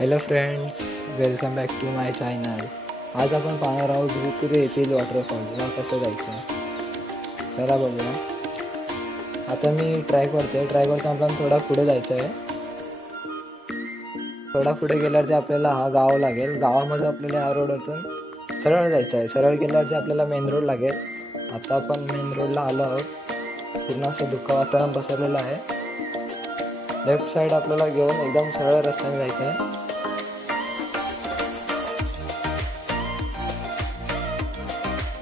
Hello friends, welcome back to my channel. आज आपण पाहणार आहोत गुरुकुरे येथील वॉटरफॉल कसं जायचं. चला बघूया. आता मी ट्राय करतो आपल्याला थोडा पुढे जायचं आहे. थोडा पुढे गेल्यावरती आपल्याला हा गाव लागेल. गावामध्ये आपल्याला ह्या रोडवरतून सरळ जायचं आहे. सरळ गेल्यावरती आपल्याला मेन रोड लागेल. आता आपण मेन रोडला आलो आहोत. पूर्ण असं धुकं वातावरण पसरलेलं आहे. लेफ्ट साईड आपल्याला घेऊन एकदम सरळ रस्त्याने जायचं आहे.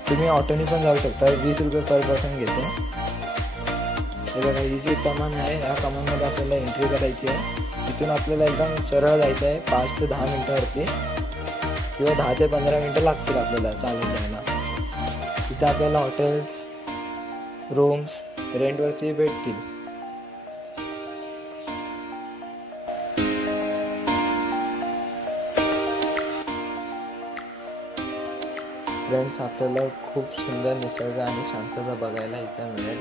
तुम्ही ऑटोने पण जाऊ शकता. 20 रुपये पर पर्सन घेते. हे बघा, ही जी कमान आहे, या कमानमध्ये आपल्याला एंट्री करायची आहे. इथून आपल्याला एकदम सरळ जायचं आहे. 5 ते 10 मिनटावरती किंवा 10 ते 15 मिनटं लागतील आपल्याला चालत जायला. तिथे आपल्याला हॉटेल्स, रूम्स रेंटवरती भेटतील. फ्रेंड्स, आपल्याला खूप सुंदर निसर्ग आणि शांतता बघायला इथे मिळेल.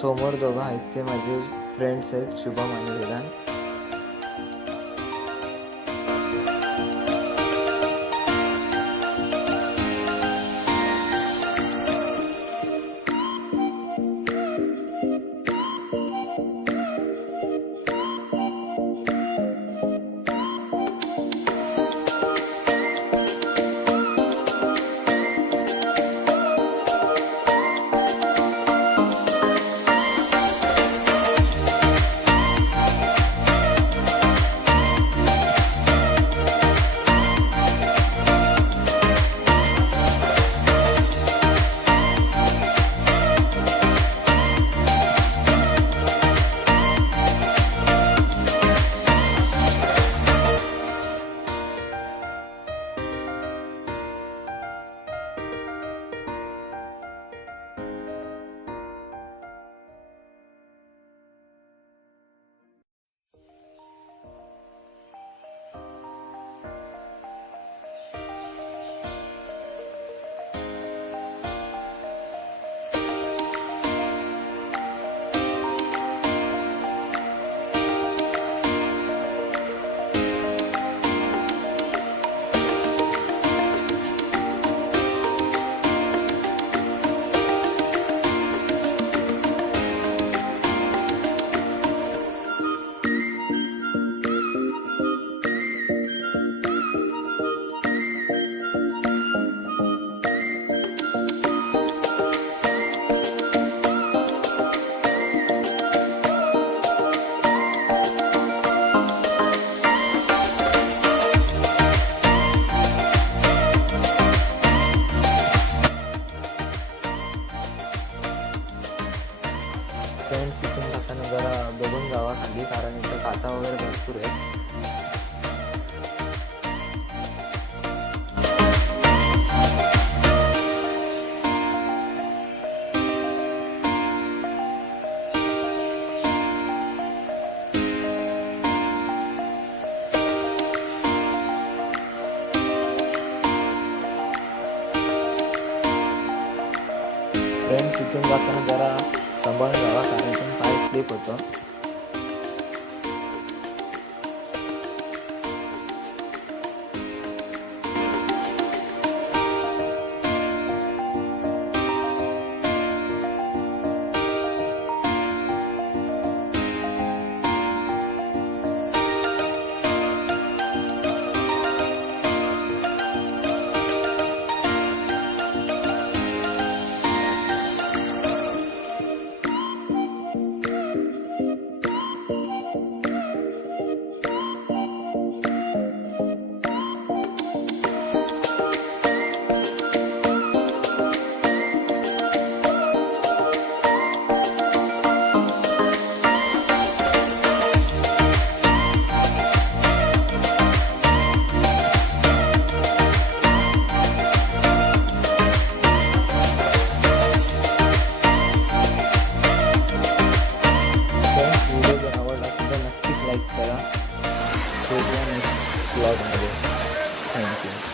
समोर दोघं आहेत ते माझे फ्रेंड्स आहेत, शुभम आणि वेदांत. फ्रेंड्स, इथून जाताना जरा बघून जावा खाली, कारण इथं काचा वगैरे भरपूर आहेत. फ्रेंड्स, इथून जाताना जरा सांभाळून जावा, कारण इथून पाय स्लिप होतं. करा. भेटूया नेक्स्ट ब्लॉगमध्ये. थँक्यू.